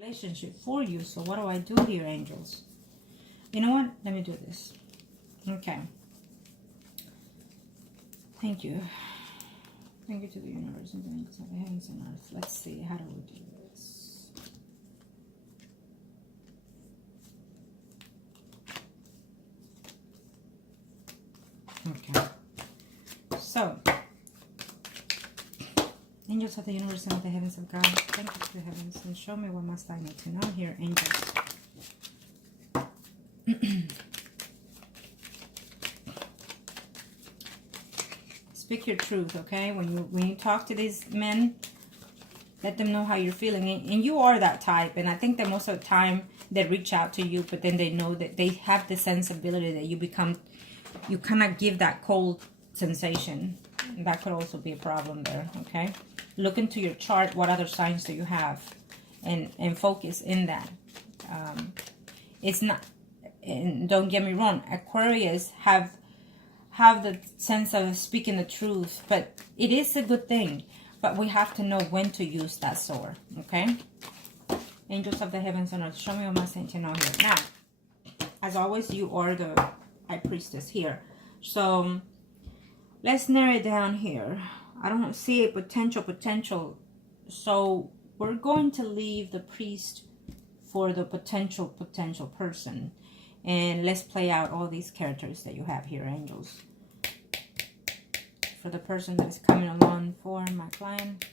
relationship for you. So what do I do here, angels? You know what? Let me do this. Okay. Thank you. Thank you to the universe and the angels of the heavens and earth. Let's see. How do we do this? Okay. So, angels of the universe and of the heavens of God, thank you to the heavens and show me what must I need to know here, angels. Speak your truth, okay? When you talk to these men, let them know how you're feeling. And you are that type. And I think that most of the time they reach out to you, but then they know that they have the sensibility that you cannot give that cold sensation. That could also be a problem there, okay? Look into your chart. What other signs do you have? And focus in that. It's not, and don't get me wrong, Aquarius have the sense of speaking the truth, but it is a good thing. But we have to know when to use that sword, okay? Angels of the heavens and earth, show me what my saint to know here. Now, as always, you are the high priestess here. So let's narrow it down here. I don't see a potential. So we're going to leave the priest for the potential person. And let's play out all these characters that you have here, angels. For the person that is coming along for my client,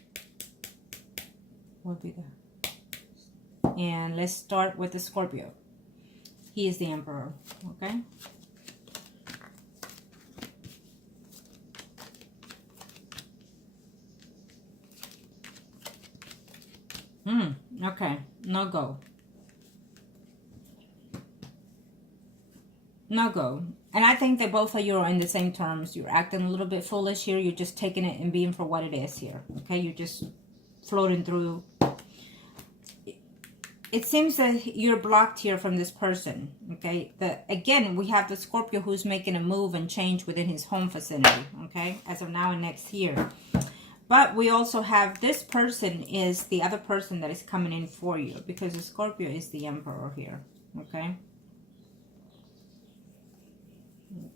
will be there. And let's start with the Scorpio. He is the Emperor, okay? Okay, no go. No go. And I think that both of you are in the same terms. You're acting a little bit foolish here. You're just taking it and being for what it is here. Okay, you're just floating through. It seems that you're blocked here from this person. Okay, again, we have the Scorpio who's making a move and change within his home vicinity. Okay, as of now and next year. But we also have this person is the other person that is coming in for you, because the Scorpio is the Emperor here. Okay.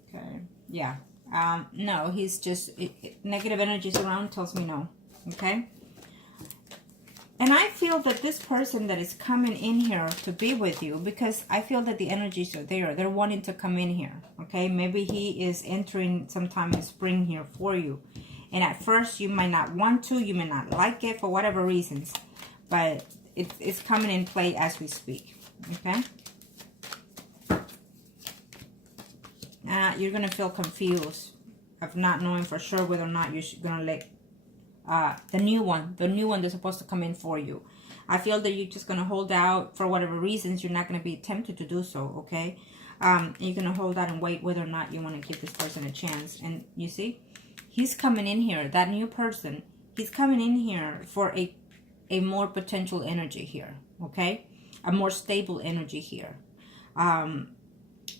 Okay. Yeah. No, he's just negative energies around tells me no. Okay. And I feel that this person that is coming in here to be with you, because I feel that the energies are there. They're wanting to come in here. Okay. Maybe he is entering sometime in spring here for you. And at first you might not want to. You may not like it for whatever reasons. But it's coming in play as we speak. Okay. You're going to feel confused of not knowing for sure whether or not you're going to let the new one that's supposed to come in for you. I feel that you're just going to hold out for whatever reasons. You're not going to be tempted to do so, okay? You're going to hold out and wait whether or not you want to give this person a chance. And you see, he's coming in here, that new person, he's coming in here for a more potential energy here, okay? A more stable energy here.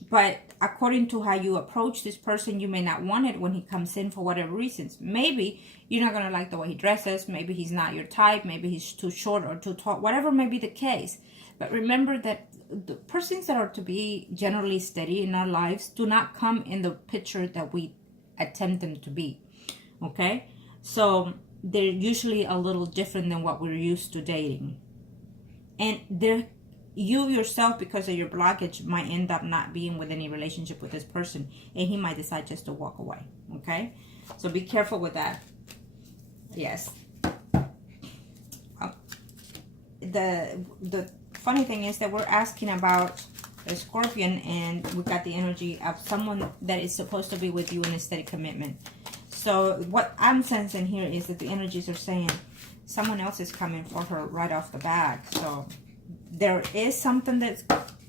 But according to how you approach this person, you may not want it when he comes in for whatever reasons. Maybe you're not going to like the way he dresses. Maybe he's not your type. Maybe he's too short or too tall. Whatever may be the case. But remember that the persons that are to be generally steady in our lives do not come in the picture that we attempt them to be. Okay? So they're usually a little different than what we're used to dating. And you yourself, because of your blockage, might end up not being with any relationship with this person, and he might decide just to walk away. Okay, so be careful with that. Yes. The funny thing is that we're asking about a Scorpion, and we got the energy of someone that is supposed to be with you in a steady commitment. So what I'm sensing here is that the energies are saying someone else is coming for her right off the bat. So there is something that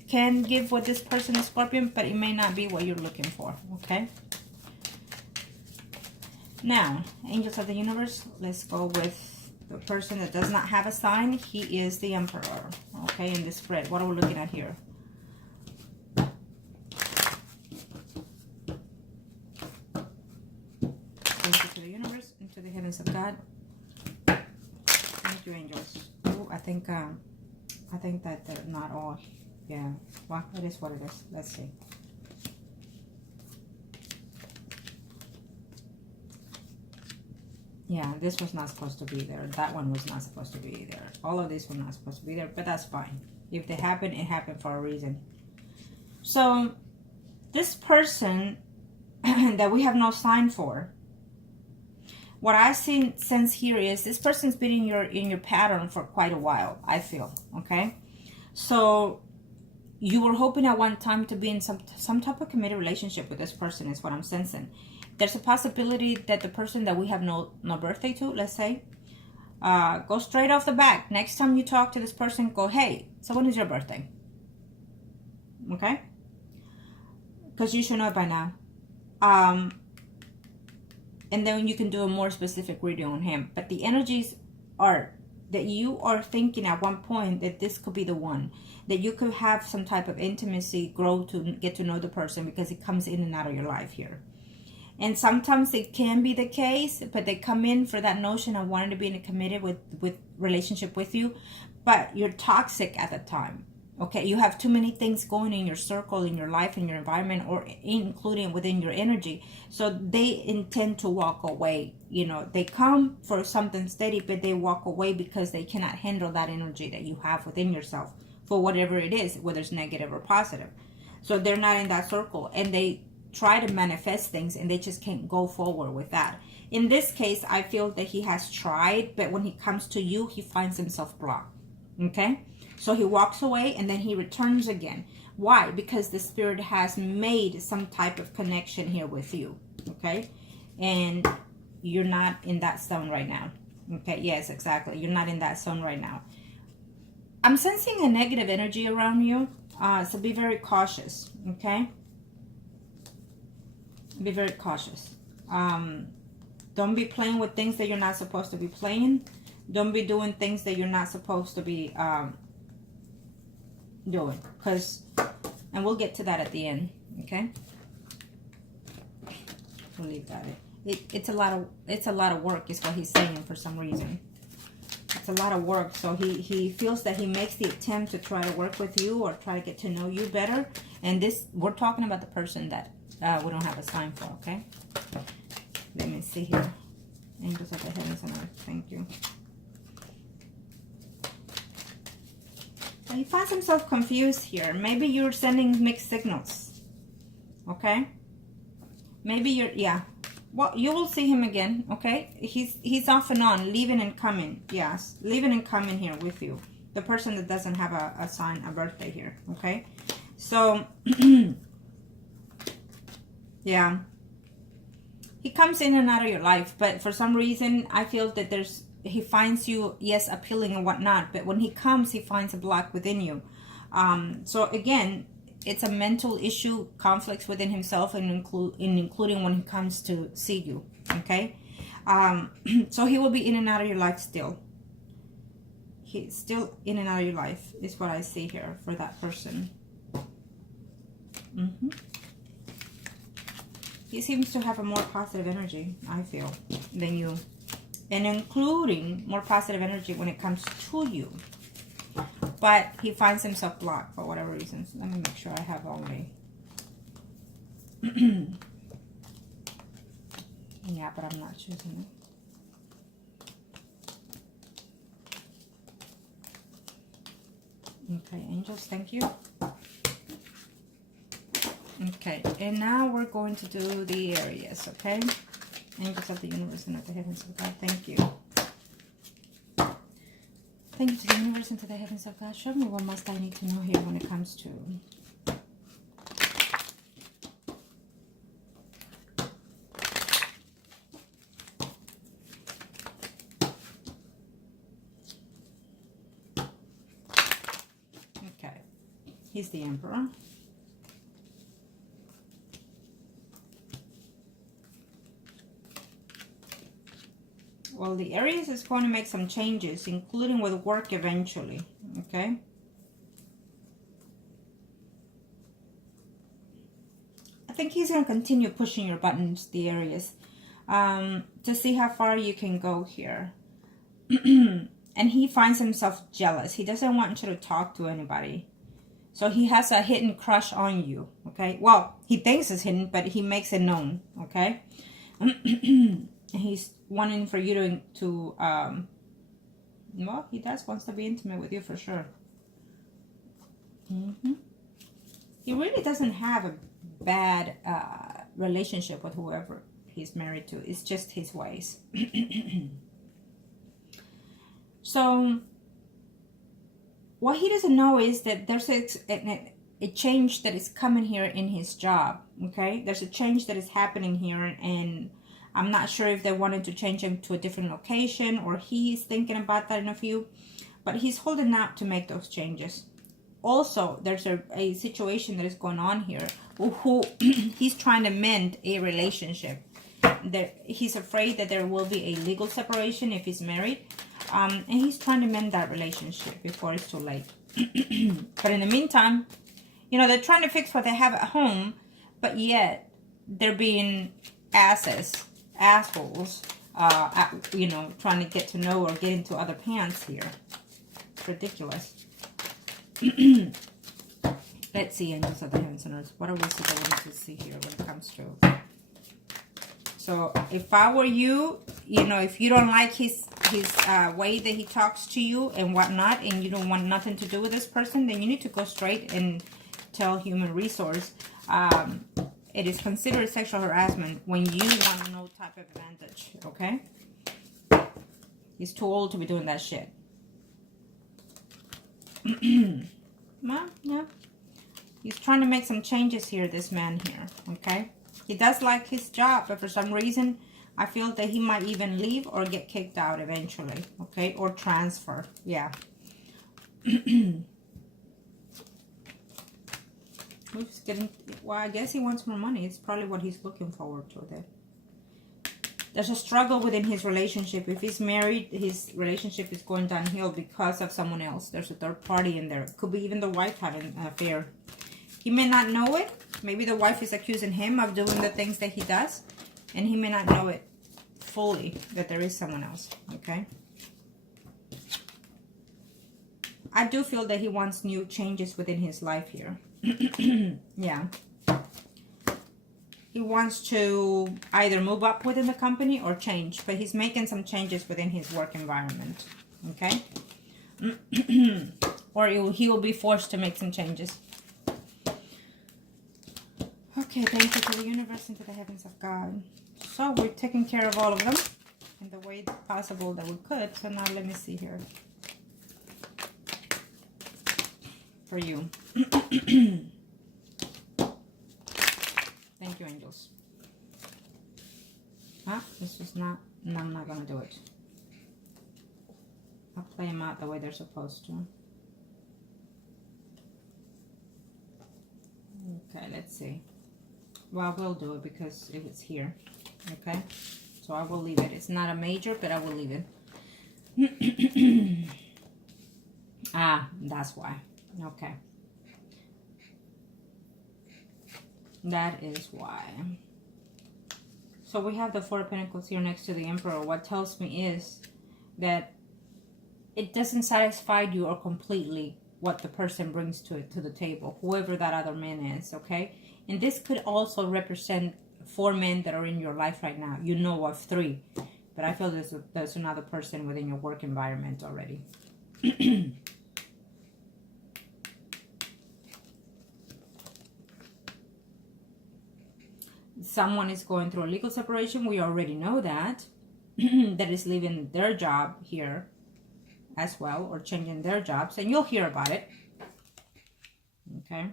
can give what this person is Scorpion, but it may not be what you're looking for, okay? Now, angels of the universe, let's go with the person that does not have a sign. He is the Emperor, okay, in this spread. What are we looking at here? Thank you to the universe and to the heavens of God. Thank you, angels. Oh, I think I think that they're not all. Yeah. Well, it is what it is. Let's see. Yeah, this was not supposed to be there. That one was not supposed to be there. All of these were not supposed to be there, but that's fine. If they happen, it happened for a reason. So, this person that we have no sign for, what I sense here is this person's been in your pattern for quite a while, I feel, okay? So, you were hoping at one time to be in some type of committed relationship with this person is what I'm sensing. There's a possibility that the person that we have no birthday to, let's say, go straight off the back. Next time you talk to this person, go, hey, so when is your birthday? Okay? Because you should know it by now. And then you can do a more specific reading on him. But the energies are that you are thinking at one point that this could be the one. That you could have some type of intimacy, grow to get to know the person because it comes in and out of your life here. And sometimes it can be the case, but they come in for that notion of wanting to be in a committed with relationship with you, but you're toxic at the time. Okay, you have too many things going in your circle, in your life, in your environment, or including within your energy. So they intend to walk away. You know, they come for something steady, but they walk away because they cannot handle that energy that you have within yourself for whatever it is, whether it's negative or positive. So they're not in that circle, and they try to manifest things and they just can't go forward with that. In this case, I feel that he has tried, but when he comes to you, he finds himself blocked. Okay? So he walks away and then he returns again. Why? Because the spirit has made some type of connection here with you. Okay? And you're not in that zone right now. Okay? Yes, exactly. You're not in that zone right now. I'm sensing a negative energy around you. So be very cautious. Okay? Be very cautious. Don't be playing with things that you're not supposed to be playing. Don't be doing things that you're not supposed to be doing. And we'll get to that at the end. Okay? We'll leave that. It's a lot of work is what he's saying for some reason. It's a lot of work. So he feels that he makes the attempt to try to work with you or try to get to know you better. And this, we're talking about the person that we don't have a sign for, okay? Let me see here. Angels of the heavens and earth, thank you. He finds himself confused here. Maybe you're sending mixed signals, okay? Maybe you're, yeah. Well, you will see him again, okay? He's off and on, leaving and coming. Yes, leaving and coming here with you. The person that doesn't have a sign, a birthday here, okay? So, yeah, he comes in and out of your life, but for some reason I feel that he finds you, yes, appealing and whatnot, but when he comes, he finds a block within you. So again, it's a mental issue, conflicts within himself, and including when he comes to see you. Okay, so he will be in and out of your life still. He's still in and out of your life is what I see here for that person. He seems to have a more positive energy, I feel, than you. And including more positive energy when it comes to you. But he finds himself blocked for whatever reasons. Let me make sure I have all the... yeah, but I'm not choosing it. Okay, angels, thank you. Okay, and now we're going to do the areas, okay? Angels of the universe and of the heavens of God, thank you. Thank you to the universe and to the heavens of God. Show me what must I need to know here when it comes to... Okay, he's the Emperor. Well, the Aries is going to make some changes, including with work eventually, okay? I think he's going to continue pushing your buttons, the Aries, to see how far you can go here. And he finds himself jealous. He doesn't want you to talk to anybody. So he has a hidden crush on you, okay? Well, he thinks it's hidden, but he makes it known, okay? He's wanting for you to well, he wants to be intimate with you for sure. He really doesn't have a bad relationship with whoever he's married to. It's just his ways. So what he doesn't know is that there's a change that is coming here in his job, okay? There's a change that is happening here, and I'm not sure if they wanted to change him to a different location, or he's thinking about that in a few, but he's holding out to make those changes. Also, there's a situation that is going on here who he's trying to mend a relationship. He's afraid that there will be a legal separation if he's married, and he's trying to mend that relationship before it's too late. But in the meantime, you know, they're trying to fix what they have at home, but yet they're being assholes, you know, trying to get to know or get into other pants here. It's ridiculous. Let's see, angels of the heavens and earth. What are we supposed to see here when it comes to? So if I were you, you know, if you don't like his way that he talks to you and whatnot, and you don't want nothing to do with this person, then you need to go straight and tell human resource. It is considered sexual harassment when you want no type of advantage, okay? He's too old to be doing that shit. Well, yeah. He's trying to make some changes here, this man here, okay? He does like his job, but for some reason, I feel that he might even leave or get kicked out eventually, okay? Or transfer, yeah. He's getting, well, I guess he wants more money. It's probably what he's looking forward to there. There's a struggle within his relationship. If he's married, his relationship is going downhill because of someone else. There's a third party in there. Could be even the wife having an affair. He may not know it. Maybe the wife is accusing him of doing the things that he does. And he may not know it fully, that there is someone else. Okay? I do feel that he wants new changes within his life here. Yeah. He wants to either move up within the company or change. But he's making some changes within his work environment. Okay? Or he will be forced to make some changes. Okay, thank you to the universe and to the heavens of God. So we're taking care of all of them in the way possible that we could. So now let me see here. For you. Thank you, angels. This was not, no, I'm not going to do it. I'll play them out the way they're supposed to. Okay, let's see. Well, I will do it because it was here. Okay? So I will leave it. It's not a major, but I will leave it. That's why. Okay. That is why. So we have the Four of Pentacles here next to the Emperor. What tells me is that it doesn't satisfy you or completely what the person brings to the table, whoever that other man is, okay? And this could also represent 4 men that are in your life right now. You know of 3, but I feel there's another person within your work environment already. Someone is going through a legal separation. We already know that. That is leaving their job here as well, or changing their jobs, and you'll hear about it. Okay.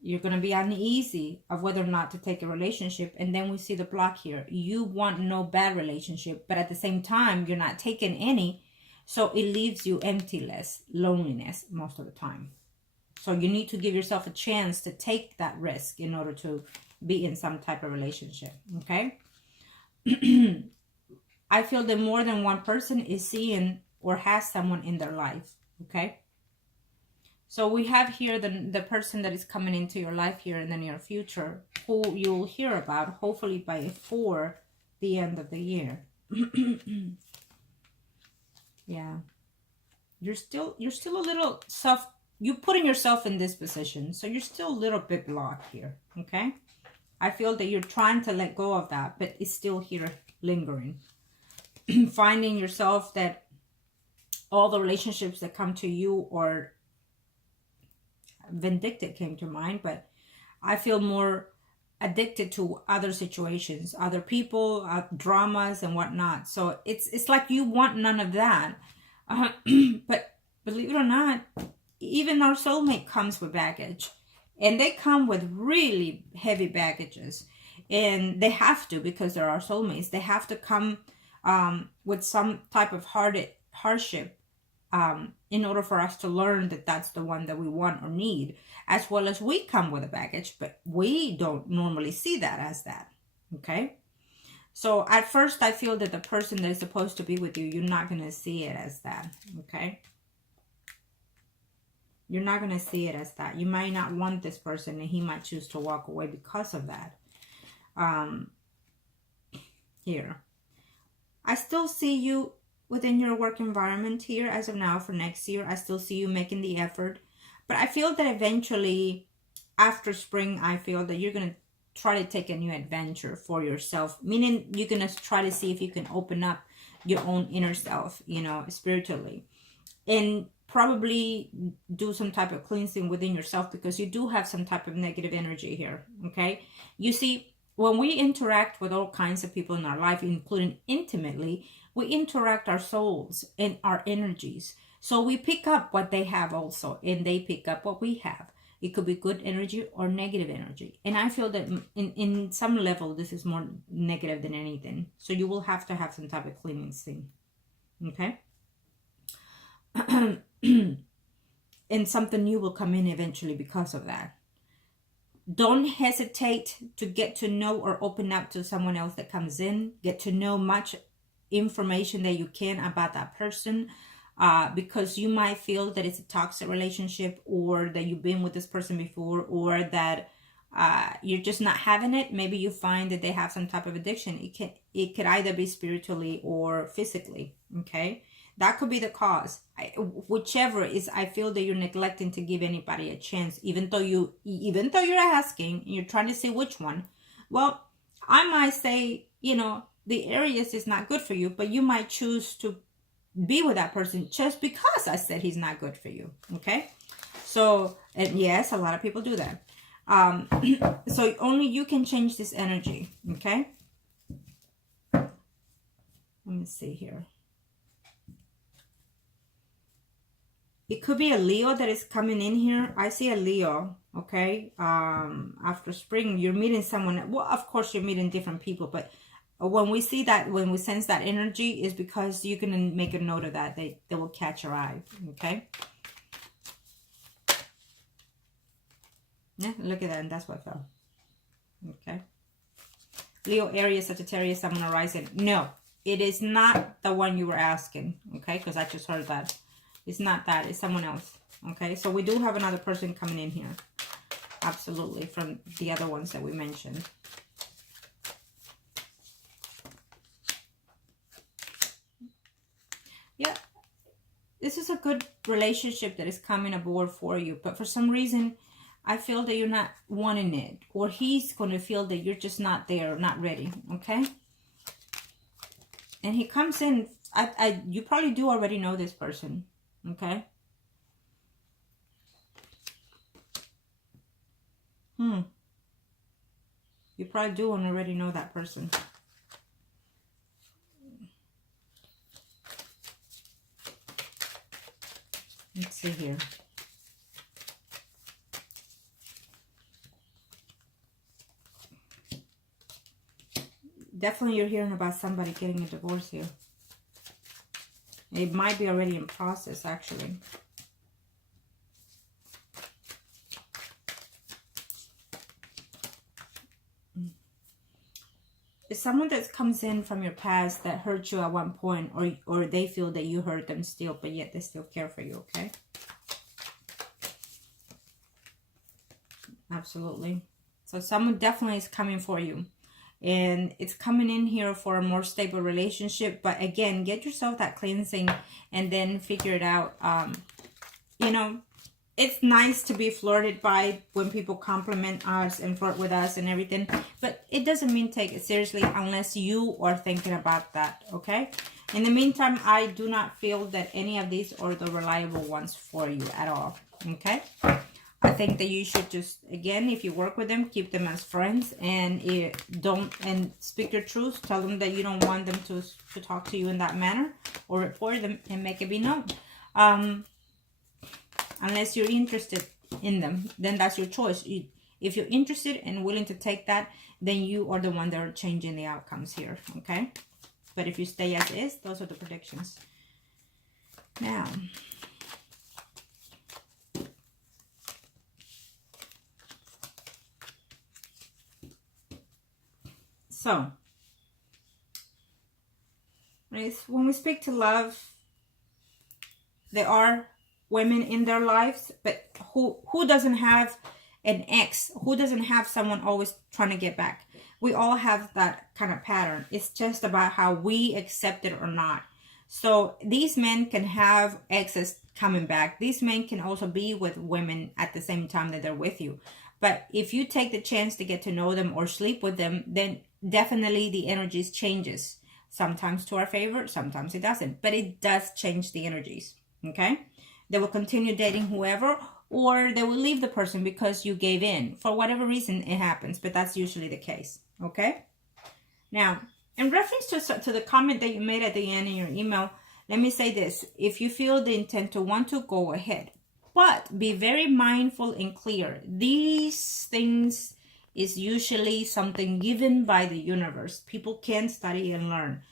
You're going to be uneasy of whether or not to take a relationship, and then we see the block here. You want no bad relationship, but at the same time, you're not taking any, so it leaves you emptiness, loneliness most of the time. So you need to give yourself a chance to take that risk in order to be in some type of relationship, okay? I feel that more than one person is seeing or has someone in their life, okay? So we have here the person that is coming into your life here in the near future, who you'll hear about, hopefully before the end of the year. Yeah. You're still a little you're putting yourself in this position. So you're still a little bit blocked here. Okay. I feel that you're trying to let go of that, but it's still here lingering. Finding yourself that all the relationships that come to you, or vindictive came to mind, but I feel more addicted to other situations, other people, dramas and whatnot. So it's like you want none of that. But believe it or not, even our soulmate comes with baggage, and they come with really heavy baggages, and they have to, because they're our soulmates. They have to come with some type of hardship in order for us to learn that that's the one that we want or need, as well as we come with a baggage, but we don't normally see that as that. Okay. So at first I feel that the person that is supposed to be with you, you're not going to see it as that. Okay. You're not going to see it as that. You might not want this person, and he might choose to walk away because of that. Here. I still see you within your work environment here as of now for next year. I still see you making the effort. But I feel that eventually, after spring, I feel that you're going to try to take a new adventure for yourself. Meaning you're going to try to see if you can open up your own inner self, you know, spiritually. And probably do some type of cleansing within yourself, because you do have some type of negative energy here. Okay. You see, when we interact with all kinds of people in our life, including intimately, we interact our souls and our energies. So we pick up what they have also, and they pick up what we have. It could be good energy or negative energy. And I feel that in some level, this is more negative than anything. So you will have to have some type of cleansing. Okay. And something new will come in eventually because of that. Don't hesitate to get to know or open up to someone else that comes in. Get to know much information that you can about that person, because you might feel that it's a toxic relationship, or that you've been with this person before, or that you're just not having it. Maybe you find that they have some type of addiction. It could either be spiritually or physically. Okay. That could be the cause. Whichever is, I feel that you're neglecting to give anybody a chance, even though you're asking, and you're trying to see which one. Well, I might say, you know, the Aquarius is not good for you, but you might choose to be with that person just because I said he's not good for you. Okay. So, and yes, a lot of people do that. So only you can change this energy. Okay. Let me see here. It could be a Leo that is coming in here. I see a Leo, okay? After spring, you're meeting someone. Well, of course, you're meeting different people. But when we see that, when we sense that energy, is because you can make a note of that. They will catch your eye, okay? Yeah, look at that. And that's what fell. Okay. Leo, Aries, Sagittarius, Sun, Moon, Rising. No, it is not the one you were asking, okay? Because I just heard that. It's not that. It's someone else. Okay. So we do have another person coming in here. Absolutely. From the other ones that we mentioned. Yeah. This is a good relationship that is coming aboard for you. But for some reason, I feel that you're not wanting it. Or he's going to feel that you're just not there, not ready. Okay. And he comes in. You probably do already know this person. Okay. You probably do already know that person. Let's see here. Definitely you're hearing about somebody getting a divorce here. It might be already in process, actually. It's someone that comes in from your past that hurt you at one point, or they feel that you hurt them still, but yet they still care for you, okay? Absolutely. So someone definitely is coming for you. and it's coming in here for a more stable relationship. But again, get yourself that cleansing and then figure it out. You know, it's nice to be flirted by when people compliment us and flirt with us and everything, but it doesn't mean take it seriously unless you are thinking about that, okay? In the meantime, I do not feel that any of these are the reliable ones for you at all, okay? I think that you should just, again, if you work with them, keep them as friends, and and speak your truth. Tell them that you don't want them to talk to you in that manner, or report them and make it be known. Unless you're interested in them, then that's your choice. If you're interested and willing to take that, then you are the one that are changing the outcomes here, okay? But if you stay as is, those are the predictions. Now, so when we speak to love, there are women in their lives, but who doesn't have an ex? Who doesn't have someone always trying to get back? We all have that kind of pattern. It's just about how we accept it or not. So these men can have exes coming back. These men can also be with women at the same time that they're with you. But if you take the chance to get to know them or sleep with them, then definitely the energies changes. Sometimes to our favor, sometimes it doesn't. But it does change the energies, okay? They will continue dating whoever, or they will leave the person because you gave in. For whatever reason, it happens, but that's usually the case, okay? Now, in reference to the comment that you made at the end in your email, let me say this. If you feel the intent to want to, go ahead. But be very mindful and clear. These things is usually something given by the universe. People can study and learn,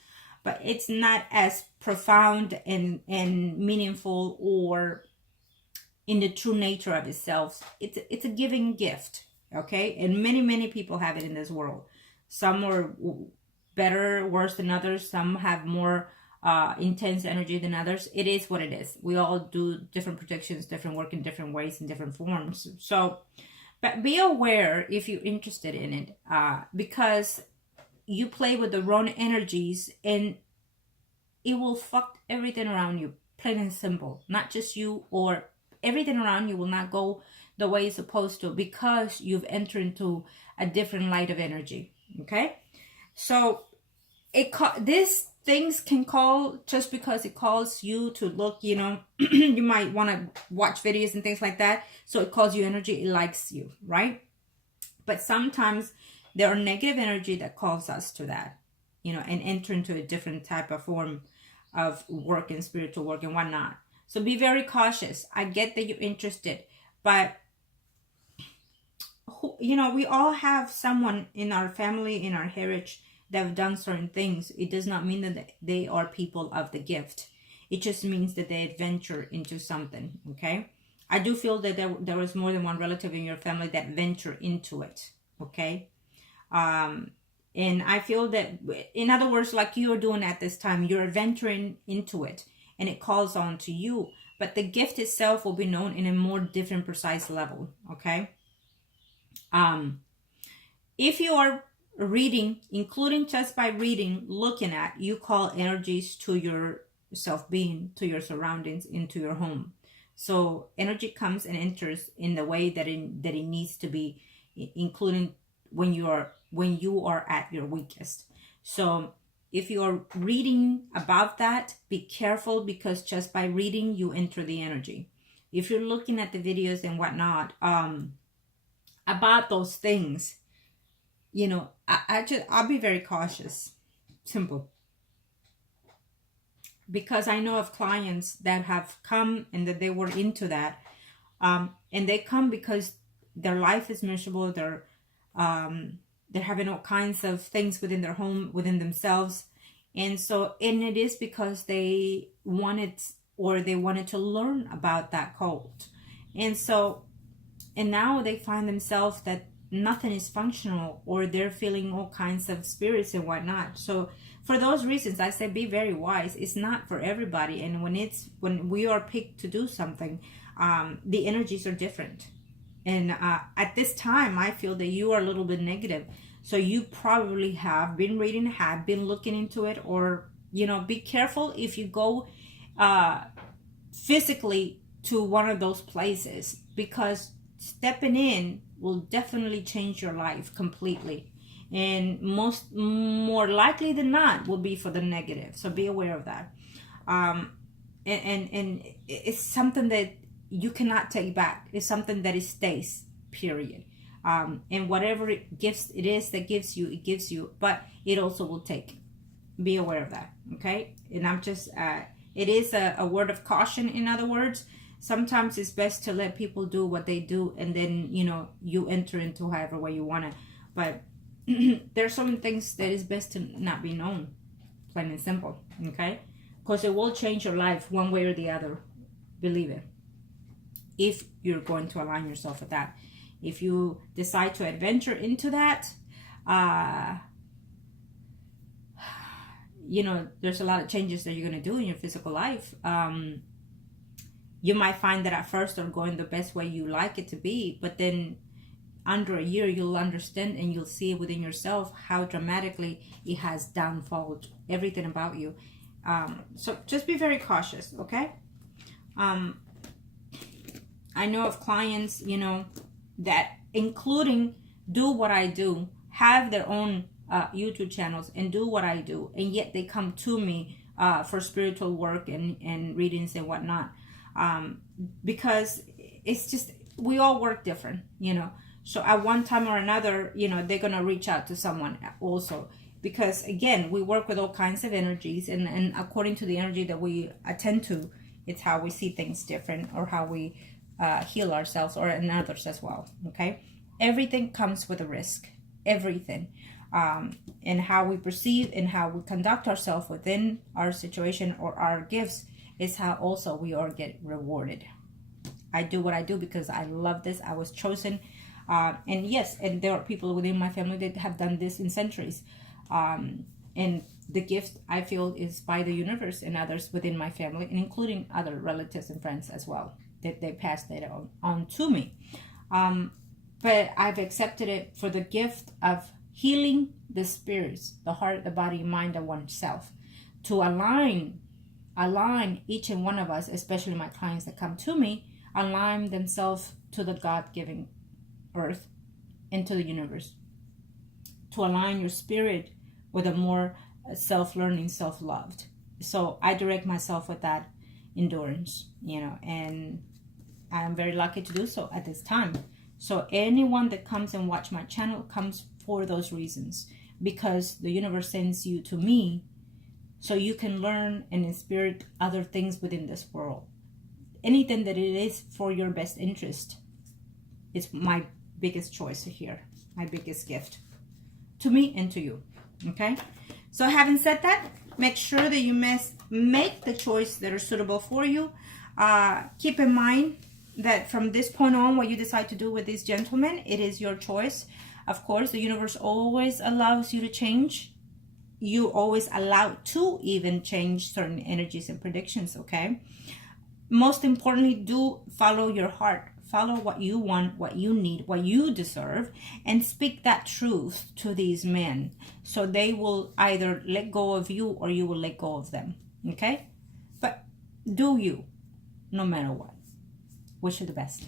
but it's not as profound and meaningful or in the true nature of itself. It's a giving gift, okay? And many people have it in this world. Some are better, worse than others. Some have more intense energy than others. It is what it is. We all do different predictions, different work in different ways, in different forms. So, but be aware if you're interested in it, because you play with the wrong energies and it will fuck everything around you, plain and simple. Not just you, or everything around you will not go the way it's supposed to because you've entered into a different light of energy, okay? So these things can call just because it calls you to look, you know, you might want to watch videos and things like that. So it calls you energy, it likes you, right? But sometimes there are negative energy that calls us to that, you know, and enter into a different type of form of work and spiritual work and whatnot. So be very cautious. I get that you're interested, but you know, we all have someone in our family, in our heritage, that have done certain things. It does not mean that they are people of the gift. It just means that they venture into something, okay? I do feel that there was more than one relative in your family that venture into it, okay? And I feel that, in other words, like you are doing at this time, you're venturing into it and it calls on to you. But the gift itself will be known in a more different, precise level, okay? If you are reading, including just by reading, looking at, you call energies to your self-being, to your surroundings, into your home. So energy comes and enters in the way that it needs to be, including when you are at your weakest. So if you are reading about that, be careful, because just by reading you enter the energy. If you're looking at the videos and whatnot about those things, you know, I'll be very cautious. Simple. Because I know of clients that have come and that they were into that, and they come because their life is miserable. They're having all kinds of things within their home, within themselves, and it is because they wanted to learn about that cult, and now they find themselves that nothing is functional, or they're feeling all kinds of spirits and whatnot. So for those reasons, I say be very wise. It's not for everybody, and when we are picked to do something, the energies are different. And at this time, I feel that you are a little bit negative. So you probably have been reading, have been looking into it, or, you know, be careful if you go physically to one of those places, because stepping in will definitely change your life completely, and more likely than not will be for the negative. So be aware of that. And it's something that you cannot take back. It's something that it stays, period. And whatever gifts it is that gives you, it gives you, but it also will take. Be aware of that, okay? And I'm just, it is a word of caution. In other words, sometimes it's best to let people do what they do, and then, you know, you enter into however way you want to. But there's some things that is best to not be known, plain and simple, okay? Because it will change your life one way or the other, believe it, if you're going to align yourself with that. If you decide to adventure into that, you know, there's a lot of changes that you're going to do in your physical life. You might find that at first they're going the best way you like it to be, but then under a year you'll understand and you'll see within yourself how dramatically it has downfalled everything about you. So just be very cautious, okay? I know of clients, you know, that including do what I do, have their own YouTube channels and do what I do, and yet they come to me for spiritual work and readings and whatnot, because it's just, we all work different, you know. So at one time or another, you know, they're gonna reach out to someone also, because again, we work with all kinds of energies, and according to the energy that we attend to, it's how we see things different, or how we heal ourselves, or in others as well, okay? Everything comes with a risk, everything. And how we perceive and how we conduct ourselves within our situation or our gifts is how also we all get rewarded. I do what I do because I love this. I was chosen. And yes, and there are people within my family that have done this in centuries. And the gift, I feel, is by the universe and others within my family, and including other relatives and friends as well, that they passed that on to me. But I've accepted it for the gift of healing the spirits, the heart, the body, mind of oneself, to align each and one of us, especially my clients that come to me, align themselves to the God-given earth and to the universe, to align your spirit with a more self-learning, self-loved. So I direct myself with that endurance, you know, and I'm very lucky to do so at this time. So anyone that comes and watch my channel comes for those reasons, because the universe sends you to me so you can learn and inspire other things within this world. Anything that it is for your best interest is my biggest choice here, my biggest gift to me and to you, okay? So having said that, make sure that you make the choice that are suitable for you. Keep in mind that from this point on, what you decide to do with these gentlemen, it is your choice. Of course, the universe always allows you to change. You always allow to even change certain energies and predictions, okay? Most importantly, do follow your heart. Follow what you want, what you need, what you deserve, and speak that truth to these men, so they will either let go of you or you will let go of them, okay? But do you, no matter what. Wish you the best.